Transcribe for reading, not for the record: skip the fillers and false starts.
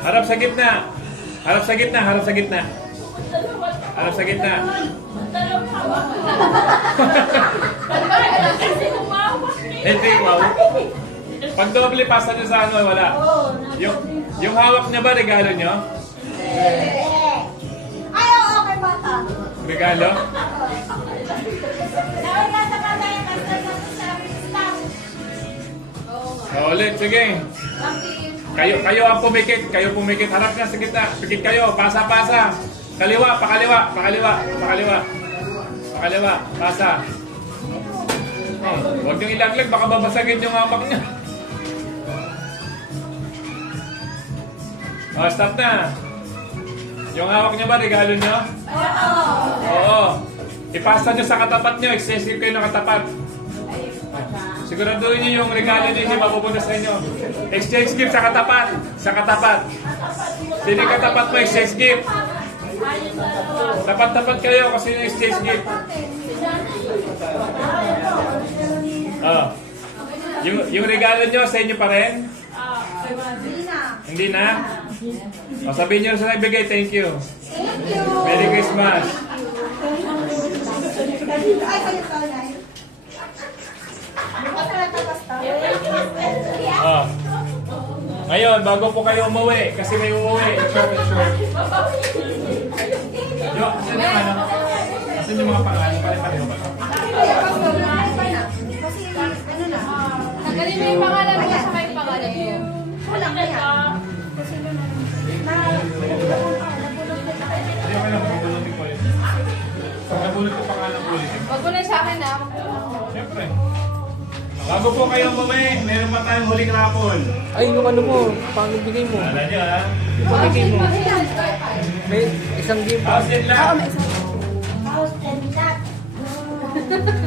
Harap sa gitna. Harap sa gitna, harap sa gitna. Harap sa gitna. Hindi, wow. Pag doble pasa nyo sa ano, wala. Yung hawak niya ba, regalo nyo? Ay, oo, kay bata. Regalo? Nakagasa ka na yung kasta sa staff. Ulit, sige. Kayo ang pumikit. Kayo pumikit. Harap na sa gitna. Pikit kayo. Pasa. Kaliwa, pakaliwa. Pakaliwa. Pasa. Huwag niyong ilaglag. Baka babasagin yung hamak niya. Stop na. Yung hawak niya ba, regalo niyo? Oo. Ipasa niyo sa katapat niyo. Excessive kayo ng katapat. Siguraduhin niyo yung regalo niyo hindi mapupunta sa inyo. Exchange gift sa katapat. Sino yung katapat mo, exchange gift? Tapat-tapat kayo kasi yung exchange gift. Yung regalo niyo sa inyo pa rin? Hindi na? O, sabihin niyo sa nagbigay, thank you. Merry Christmas. Ngayon, bago po kayo umuwi, kasi may umuwi. Sure. Asan yung mga pangalan? Pare-pareho ba? Tanggalin mo yung pangalan mo sa may pangalan mo. Walang kaya. Hindi ako lang, pagbunutin ko yun. Pag nabunot ko pangalan ko ulit. Wag mo na sa akin na. Siyempre. Bago po kayo umuwi, meron pa tayong huling raffle. Ay, yung ano mo, paano bigay mo? Alam niyo ha? Paano bigay mo? May isang game pa. House din lang. House and lot.